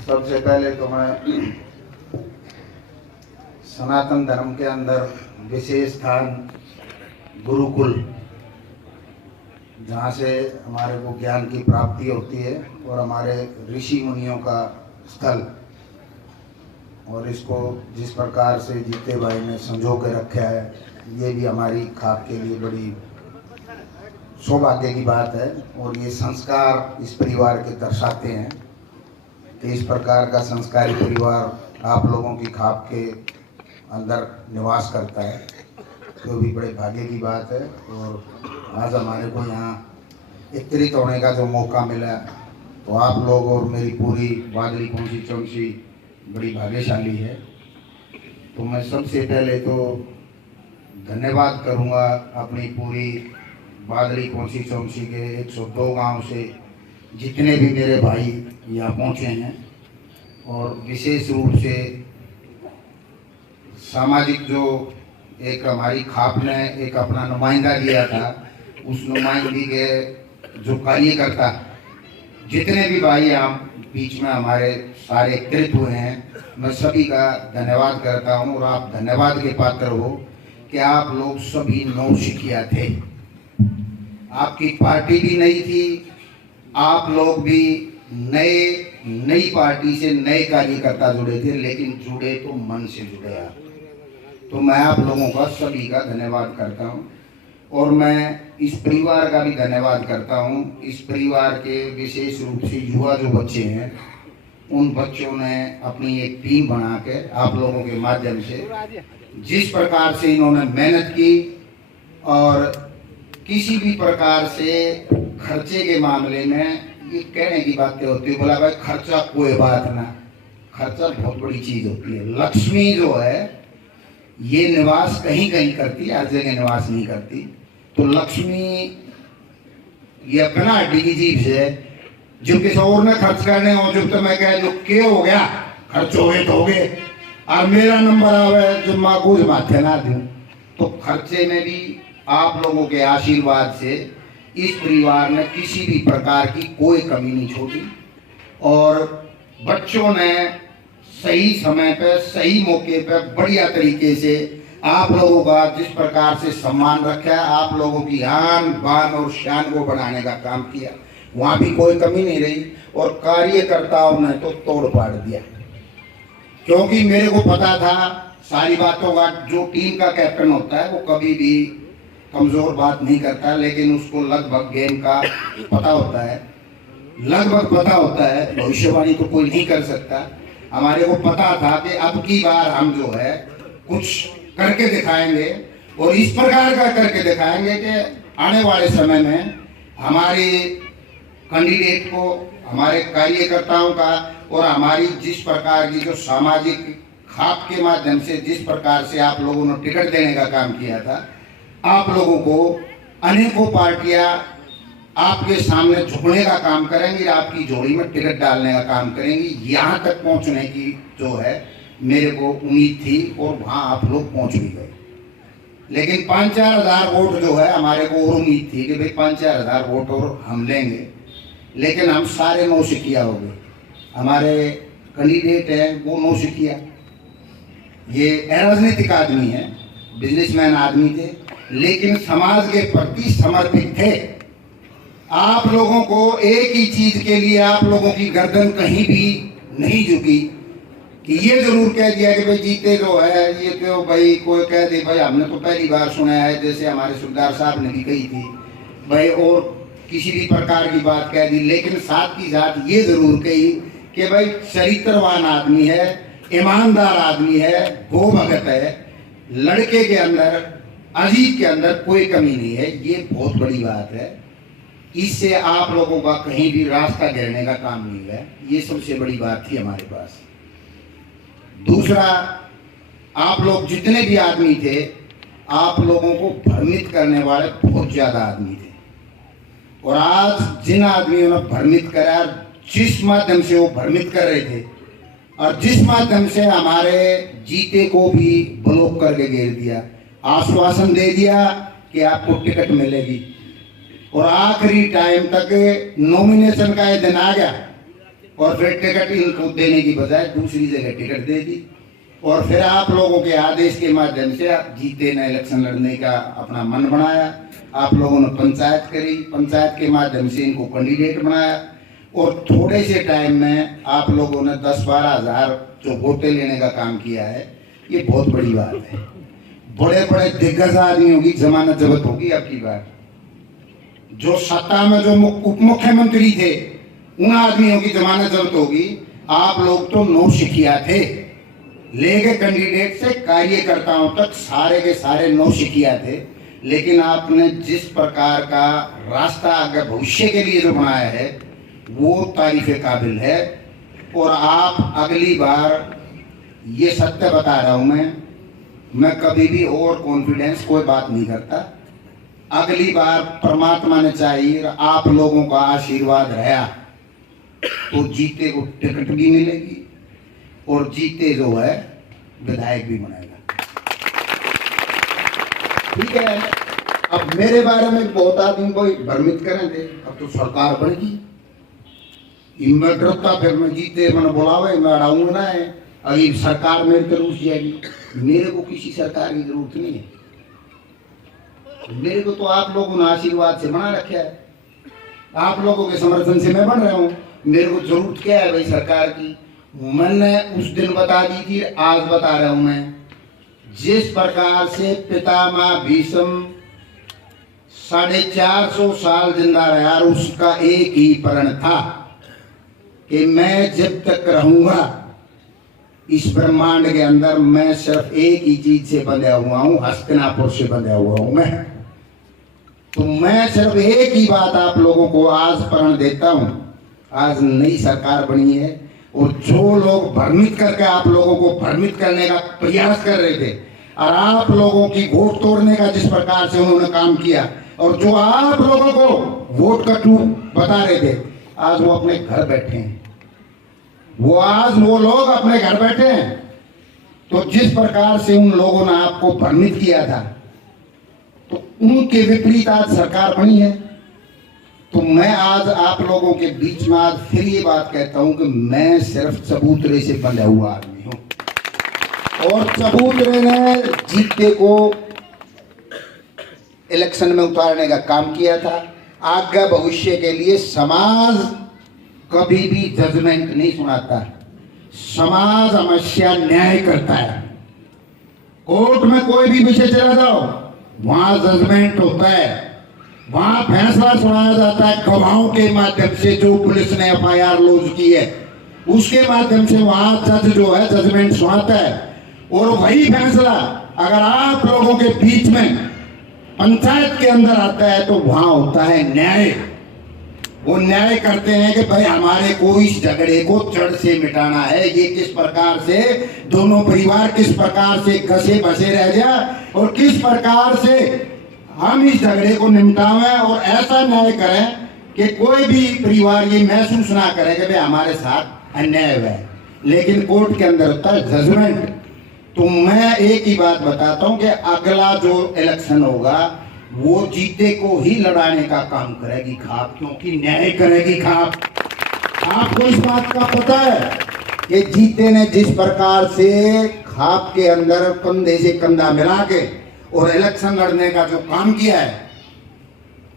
सबसे पहले तो मैं सनातन धर्म के अंदर विशेष स्थान गुरुकुल, जहाँ से हमारे को ज्ञान की प्राप्ति होती है, और हमारे ऋषि मुनियों का स्थल, और इसको जिस प्रकार से जीते भाई ने संजो के रखा है, ये भी हमारी खाप के लिए बड़ी सौभाग्य की बात है। और ये संस्कार इस परिवार के दर्शाते हैं कि इस प्रकार का संस्कारी परिवार आप लोगों की खाप के अंदर निवास करता है, तो भी बड़े भाग्य की बात है। और आज हमारे को यहाँ एकत्रित होने का जो मौका मिला, तो आप लोग और मेरी पूरी बादली कौंसी चौंसी बड़ी भाग्यशाली है। तो मैं सबसे पहले तो धन्यवाद करूँगा अपनी पूरी बादली कौंसी चौंसी के 102 गांव से जितने भी मेरे भाई यहाँ पहुँचे हैं, और विशेष रूप से सामाजिक जो एक हमारी खाप ने एक अपना नुमाइंदा दिया था, उस नुमाइंदगी के जो कार्यकर्ता जितने भी भाई यहाँ बीच में हमारे सारे एकत्रित हुए हैं, मैं सभी का धन्यवाद करता हूँ। और आप धन्यवाद के पात्र हो कि आप लोग सभी नौसिखिया थे, आपकी पार्टी भी नई थी, आप लोग भी नई पार्टी से नए कार्यकर्ता जुड़े थे, लेकिन जुड़े तो मन से जुड़े आप। तो मैं आप लोगों का सभी का धन्यवाद करता हूँ, और मैं इस परिवार का भी धन्यवाद करता हूँ। इस परिवार के विशेष रूप से युवा जो बच्चे हैं, उन बच्चों ने अपनी एक टीम बना के आप लोगों के माध्यम से जिस प्रकार से इन्होंने मेहनत की, और किसी भी प्रकार से खर्चे के मामले में ये कहने की बातें होती है, बोला भाई खर्चा कोई बात ना, खर्चा बहुत बड़ी चीज होती है। लक्ष्मी जो है ये निवास कहीं कहीं करती है, हर जगह निवास नहीं करती। तो लक्ष्मी ये अपना हड्डी की जीभ से, जो किसी और ने खर्च करने हो, जो तो मैं कह जो के हो गया खर्च हो गए तो हो गए, और मेरा नंबर आवे जो माकूज माथे ना दूं। तो खर्चे में भी आप लोगों के आशीर्वाद से इस परिवार ने किसी भी प्रकार की कोई कमी नहीं छोड़ी, और बच्चों ने सही समय पे सही मौके पे बढ़िया तरीके से आप लोगों का जिस प्रकार से सम्मान रखा है, आप लोगों की आन बान और शान को बढ़ाने का काम किया, वहाँ भी कोई कमी नहीं रही। और कार्यकर्ताओं ने तो तोड़ पाड़ दिया, क्योंकि मेरे को पता था सारी बातों का। जो टीम का कैप्टन होता है वो कभी भी कमजोर बात नहीं करता, लेकिन उसको लगभग गेम का पता होता है, लगभग पता होता है। भविष्यवाणी तो कोई नहीं कर सकता। हमारे को पता था कि अब की बार हम जो है कुछ करके दिखाएंगे, और इस प्रकार का करके दिखाएंगे कि आने वाले समय में हमारे कैंडिडेट को, हमारे कार्यकर्ताओं का, और हमारी जिस प्रकार की जो सामाजिक खाप के माध्यम से जिस प्रकार से आप लोगों ने टिकट देने का काम किया था, आप लोगों को अनेकों पार्टियां आपके सामने झुकने का काम करेंगी, आपकी झोली में टिकट डालने का काम करेंगी। यहाँ तक पहुँचने की जो है मेरे को उम्मीद थी, और वहाँ आप लोग पहुँच भी गए। लेकिन 5-4 हज़ार वोट जो है हमारे को और उम्मीद थी कि भाई 5-4 हज़ार वोट और हम लेंगे, लेकिन हम सारे नौसिखिया हो गए। हमारे कैंडिडेट हैं वो नौसिखिया, ये राजनीतिक आदमी है, बिजनेसमैन आदमी थे, लेकिन समाज के प्रति समर्पित थे। आप लोगों को एक ही चीज के लिए आप लोगों की गर्दन कहीं भी नहीं झुकी, कि ये जरूर कह दिया कि भाई जीते जो है ये तो भाई कोई कह दे भाई हमने तो पहली बार सुना है, जैसे हमारे सुरदार साहब ने भी कही थी भाई, और किसी भी प्रकार की बात कह दी। लेकिन साथ ही साथ ये जरूर कही कि भाई चरित्रवान आदमी है, ईमानदार आदमी है, गो भगत है, लड़के के अंदर अजीत के अंदर कोई कमी नहीं है। ये बहुत बड़ी बात है, इससे आप लोगों का कहीं भी रास्ता घेरने का काम नहीं है। ये सबसे बड़ी बात थी हमारे पास। दूसरा, आप लोग जितने भी आदमी थे, आप लोगों को भ्रमित करने वाले बहुत ज्यादा आदमी थे, और आज जिन आदमियों ने भ्रमित करा, जिस माध्यम से वो भ्रमित कर रहे थे, और जिस माध्यम से हमारे जीते को भी ब्लॉक करके घेर दिया, आश्वासन दे दिया कि आपको टिकट मिलेगी, और आखिरी टाइम तक नॉमिनेशन का ये दिन आ गया और फिर टिकट इनको देने की बजाय दूसरी जगह टिकट दे दी। और फिर आप लोगों के आदेश के माध्यम से आप जीते ने इलेक्शन लड़ने का अपना मन बनाया। आप लोगों ने पंचायत करी, पंचायत के माध्यम से इनको कैंडिडेट बनाया और थोड़े से टाइम में आप लोगों ने 10-12 हज़ार जो वोटें लेने का काम किया है, ये बहुत बड़ी बात है। बड़े बड़े दिग्गज आदमियों की जमानत जब्त होगी अब की बार। जो सत्ता में जो उप मुख्यमंत्री थे उन आदमियों की जमानत जब्त होगी। आप लोग तो नौसिखिया थे, लेके कैंडिडेट से कार्यकर्ताओं तक सारे के सारे नौसिखिया थे। लेकिन आपने जिस प्रकार का रास्ता आगे भविष्य के लिए जो बनाया है वो तारीफ काबिल है। और आप अगली बार, ये सत्य बता रहा हूं मैं कभी भी ओवर कॉन्फिडेंस कोई बात नहीं करता। अगली बार परमात्मा ने चाहिए आप लोगों का आशीर्वाद रहा तो जीते को टिकट भी मिलेगी और जीते जो है विधायक भी बनेगा। ठीक है। अब मेरे बारे में बहुत आदमी को भ्रमित करें थे, अब तो सरकार बनेगी, मैं डरता फिर मैं जीते मैंने बुलावे मैं अड़ाऊंगा ना है, अभी सरकार मेरे तरफ रुस जाएगी। मेरे को किसी सरकार की जरूरत नहीं है। मेरे को तो आप लोगों ने आशीर्वाद से बना रखा है, आप लोगों के समर्थन से मैं बन रहा हूँ। मेरे को जरूरत क्या है भाई सरकार की? मैंने उस दिन बता दी थी, आज बता रहा हूं मैं। जिस प्रकार से पितामह भीष्म 450 साल जिंदा रहा, उसका एक ही प्रण था कि मैं जब तक रहूंगा इस ब्रह्मांड के अंदर मैं सिर्फ एक ही चीज से बंधा हुआ हूं, हस्तिनापुर से बंधा हुआ हूं मैं। तो मैं सिर्फ एक ही बात आप लोगों को आज प्रण देता हूं। आज नई सरकार बनी है और जो लोग भ्रमित करके आप लोगों को भ्रमित करने का प्रयास कर रहे थे और आप लोगों की वोट तोड़ने का जिस प्रकार से उन्होंने काम किया और जो आप लोगों को वोट का टूक बता रहे थे, आज वो अपने घर बैठे हैं। वो लोग अपने घर बैठे हैं। तो जिस प्रकार से उन लोगों ने आपको भ्रमित किया था, तो उनके विपरीत आज सरकार बनी है। तो मैं आज आप लोगों के बीच में आज फिर ये बात कहता हूं कि मैं सिर्फ चबूतरे से बंधा हुआ आदमी हूं और चबूतरे ने जीते को इलेक्शन में उतारने का काम किया था। आगे भविष्य के लिए समाज कभी भी जजमेंट नहीं सुनाता, समाज हमेशा न्याय करता है। कोर्ट में कोई भी विषय चला जाओ, वहां जजमेंट होता है, वहां फैसला सुनाया जाता है गवाहों के माध्यम से। जो पुलिस ने एफआईआर लॉन्च की है उसके माध्यम से वहां जज जो है जजमेंट सुनाता है। और वही फैसला अगर आप लोगों के बीच में पंचायत के अंदर आता है तो वहां होता है न्याय। वो न्याय करते हैं कि भाई हमारे को इस झगड़े को जड़ से मिटाना है। ये किस प्रकार से दोनों परिवार किस प्रकार से घसे बसे रह जाए और किस प्रकार से हम इस झगड़े को निपटावें और ऐसा न्याय करें कि कोई भी परिवार ये महसूस ना करे कि भाई हमारे साथ अन्याय हुआ है। लेकिन कोर्ट के अंदर होता है जजमेंट। तो मैं एक ही बात बताता हूं कि अगला जो इलेक्शन होगा वो जीते को ही लड़ाने का काम करेगी खाप, क्योंकि न्याय करेगी खाप। आपको इस बात का पता है कि जीते ने जिस प्रकार से खाप के अंदर कंधे से कंधा मिला के और इलेक्शन लड़ने का जो काम किया है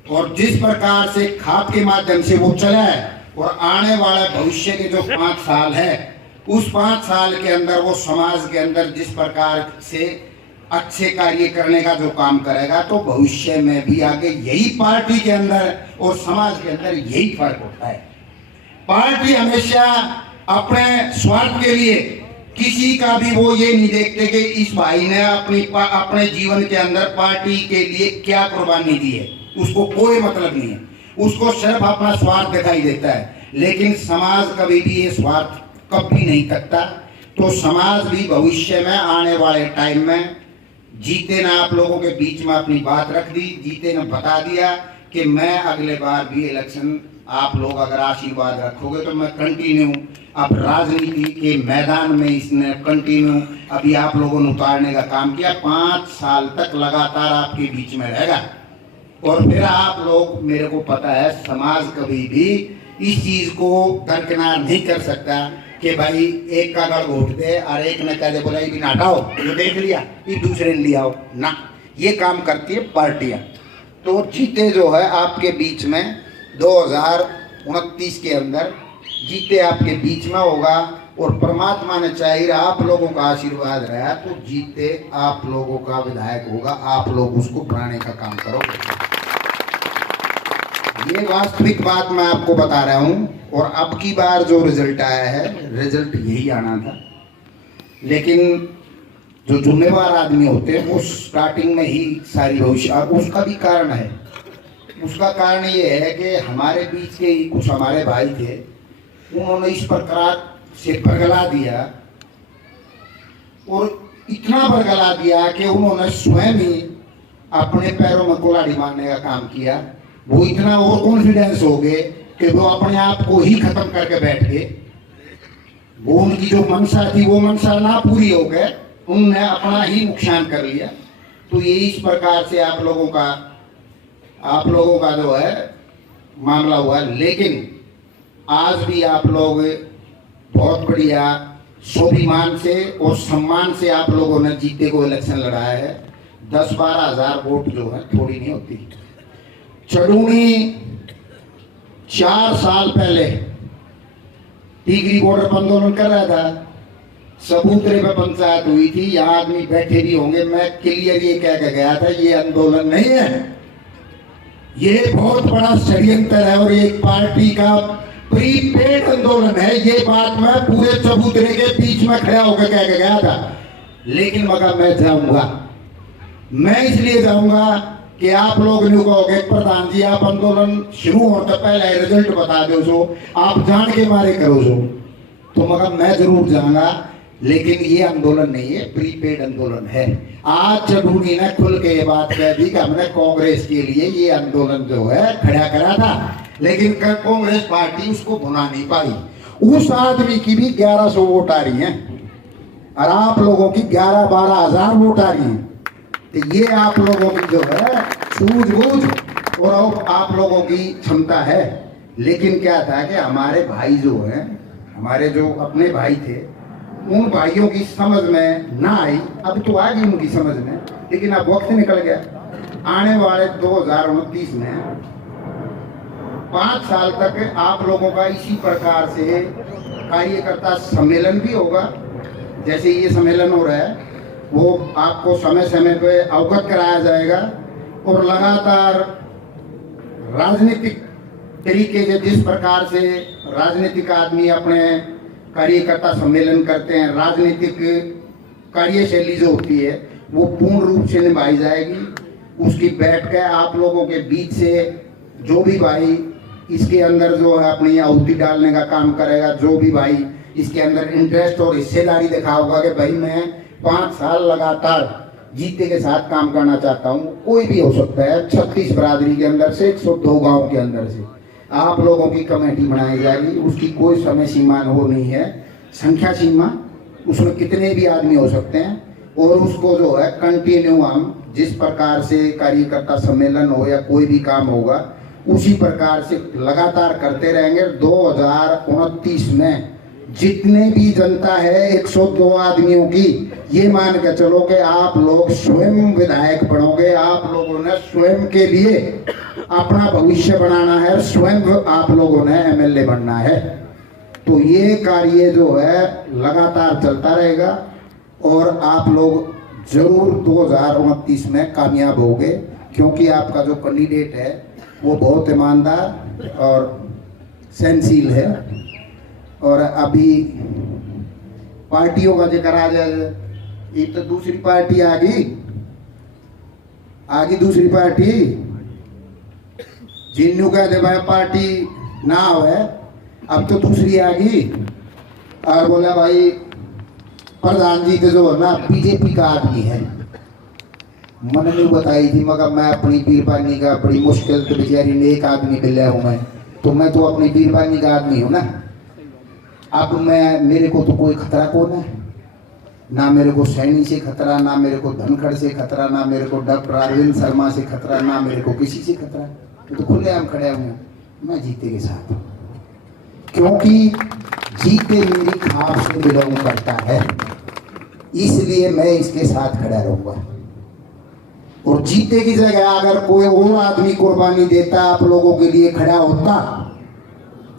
और जिस प्रकार से खाप के माध्यम से वो चला है और आने वाला भविष्य के जो 5 साल है उस 5 साल के अंदर वो समाज के अंदर जिस प्रकार से अच्छे कार्य करने का जो काम करेगा, तो भविष्य में भी आगे यही पार्टी के अंदर और समाज के अंदर यही फर्क होता है। पार्टी हमेशा अपने स्वार्थ के लिए किसी का भी वो ये नहीं देखते कि इस भाई ने अपने जीवन के अंदर पार्टी के लिए क्या कुर्बानी दी है, उसको कोई मतलब नहीं है, उसको सिर्फ अपना स्वार्थ दिखाई देता है। लेकिन समाज कभी भी ये स्वार्थ कभी नहीं करता। तो समाज भी भविष्य में आने वाले टाइम में जीते ने आप लोगों के बीच में अपनी बात रख दी, जीते ने बता दिया कि मैं अगले बार भी इलेक्शन, आप लोग अगर आशीर्वाद रखोगे तो मैं कंटिन्यू अब राजनीति के मैदान में इसने कंटिन्यू अभी आप लोगों ने उतारने का काम किया। 5 साल तक लगातार आपके बीच में रहेगा और फिर आप लोग, मेरे को पता है समाज कभी भी इस चीज को दरकिनार नहीं कर सकता कि भाई एक का गढ़ घोट दे और एक ने कह दे बोला ये भी नाटाओ जो देख लिया ये दूसरे ने लिया हो ना, ये काम करती है पार्टियां। तो जीते जो है आपके बीच में 2029 के अंदर जीते आपके बीच में होगा, और परमात्मा ने चाहिए आप लोगों का आशीर्वाद रहा तो जीते आप लोगों का विधायक होगा, आप लोग उसको बनाने का काम करोगे। ये वास्तविक बात मैं आपको बता रहा हूं। और अब की बार जो रिजल्ट आया है, रिजल्ट यही आना था, लेकिन जो जुम्मेवार आदमी होते हैं वो स्टार्टिंग में ही सारी भविष्य, उसका भी कारण है। उसका कारण ये है कि हमारे बीच के ही कुछ हमारे भाई थे, उन्होंने इस प्रकार से बरगला दिया, और इतना बरगला दिया कि उन्होंने स्वयं ही अपने पैरों में कुल्हाड़ी मारने का काम किया। वो इतना और कॉन्फिडेंस हो गए कि वो अपने आप को ही खत्म करके बैठ गए। वो उनकी जो मंशा थी वो मंशा ना पूरी हो गए, उन्होंने अपना ही नुकसान कर लिया। तो ये इस प्रकार से आप लोगों का जो है मामला हुआ। लेकिन आज भी आप लोग बहुत बढ़िया स्वाभिमान से और सम्मान से आप लोगों ने जीते को इलेक्शन लड़ाया है। 10-12 हज़ार वोट जो है थोड़ी नहीं होती। चडूनी 4 साल पहले टीकरी बॉर्डर पर आंदोलन कर रहा था, सबूतरे पे पंचायत हुई थी, यहाँ आदमी बैठे भी होंगे। मैं क्लियर ये कह के गया था ये आंदोलन नहीं है, ये बहुत बड़ा षड्यंत्र है और एक पार्टी का प्रीपेड आंदोलन है। ये बात मैं पूरे चबूतरे के बीच में खड़ा होकर कह के गया था। लेकिन मगर मैं जाऊंगा, मैं इसलिए जाऊंगा कि आप लोग नहीं कहोगे प्रधान जी आप आंदोलन शुरू होने से पहले रिजल्ट बता दो, सो आप जान के मारे करो सो, तो मगर मैं जरूर जाऊंगा। लेकिन ये आंदोलन नहीं है, प्रीपेड आंदोलन है। आज चढ़ूनी ने खुल के ये बात कह दी कि हमने कांग्रेस के लिए ये आंदोलन जो है खड़ा करा था, लेकिन कांग्रेस पार्टी उसको भुना नहीं पाई। उस आदमी की भी 1100 वोट आ रही हैं और आप लोगों की 11-12 हज़ार वोट आ रही हैं। तो ये आप लोगों की जो है सूझबूझ और आप लोगों की क्षमता है। लेकिन क्या था कि हमारे भाई जो हैं, हमारे जो अपने भाई थे, उन भाइयों की समझ में ना आई। अब तो आ गई उनकी समझ में, लेकिन अब वक्त निकल गया। आने वाले 2029 में 5 साल तक आप लोगों का इसी प्रकार से कार्यकर्ता सम्मेलन भी होगा। जैसे ये सम्मेलन हो रहा है वो आपको समय समय पे अवगत कराया जाएगा, और लगातार राजनीतिक तरीके से जिस प्रकार से राजनीतिक आदमी अपने कार्यकर्ता सम्मेलन करते हैं, राजनीतिक कार्यशैली जो होती है वो पूर्ण रूप से निभाई जाएगी। उसकी बैठ के आप लोगों के बीच से जो भी भाई इसके अंदर जो है अपनी आहुति डालने का काम करेगा, जो भी भाई इसके अंदर इंटरेस्ट और हिस्सेदारी दिखाऊगा कि भाई मैं 5 साल लगातार जीते के साथ काम करना चाहता हूँ, कोई भी हो सकता है 36 बरादरी के अंदर से 102 गांव के अंदर से आप लोगों की कमेटी बनाई जाएगी। उसकी कोई समय सीमा वो नहीं है, संख्या सीमा, उसमें कितने भी आदमी हो सकते हैं। और उसको जो है कंटिन्यू हम जिस प्रकार से कार्यकर्ता सम्मेलन हो या कोई भी काम होगा उसी प्रकार से लगातार करते रहेंगे। 2029 में जितने भी जनता है 102 आदमियों की, ये मान के चलो कि आप लोग स्वयं विधायक बनोगे। आप लोगों ने स्वयं के लिए अपना भविष्य बनाना है, स्वयं आप लोगों ने एमएलए बनना है। तो ये कार्य जो है लगातार चलता रहेगा और आप लोग जरूर 2029 में कामयाब होंगे, क्योंकि आपका जो कैंडिडेट है वो बहुत ईमानदार और सहनशील है। और अभी पार्टियों का जिक्र आ जाए, एक तो दूसरी पार्टी आ गई दूसरी पार्टी जिन्हों कहते भाई पार्टी ना हो, अब तो दूसरी आ गई और बोला भाई प्रधान जी जो है ना बीजेपी का आदमी है। मैंने नहीं बताई थी, मगर मैं अपनी बीरबानी का बड़ी मुश्किल तो बेचारी ने एक आदमी मिला हूँ मैं, तो मैं तो अपनी बीरबानी का आदमी हूँ ना। अब मैं मेरे को तो कोई खतरा कौन है, ना मेरे को सैनी से खतरा, ना मेरे को धनखड़ से खतरा, ना मेरे को डॉक्टर अरविंद शर्मा से खतरा, ना मेरे को किसी से खतरा। तो खुले हम खड़े हुए, मैं जीते के साथ हूँ। क्योंकि जीते मेरी खाप से बिलोंग करता है, इसलिए मैं इसके साथ खड़ा रहूंगा। और जीते की जगह अगर कोई और आदमी कुर्बानी देता, आप लोगों के लिए खड़ा होता,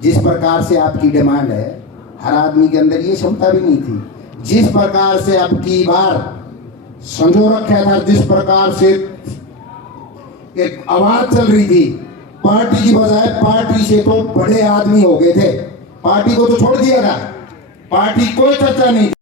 जिस प्रकार से आपकी डिमांड है, हर आदमी के अंदर ये क्षमता भी नहीं थी। जिस प्रकार से अब की बार संजो रखा था, जिस प्रकार से एक आवाज चल रही थी, पार्टी की बजाय पार्टी से तो बड़े आदमी हो गए थे, पार्टी को तो छोड़ दिया था, पार्टी कोई चर्चा नहीं थी।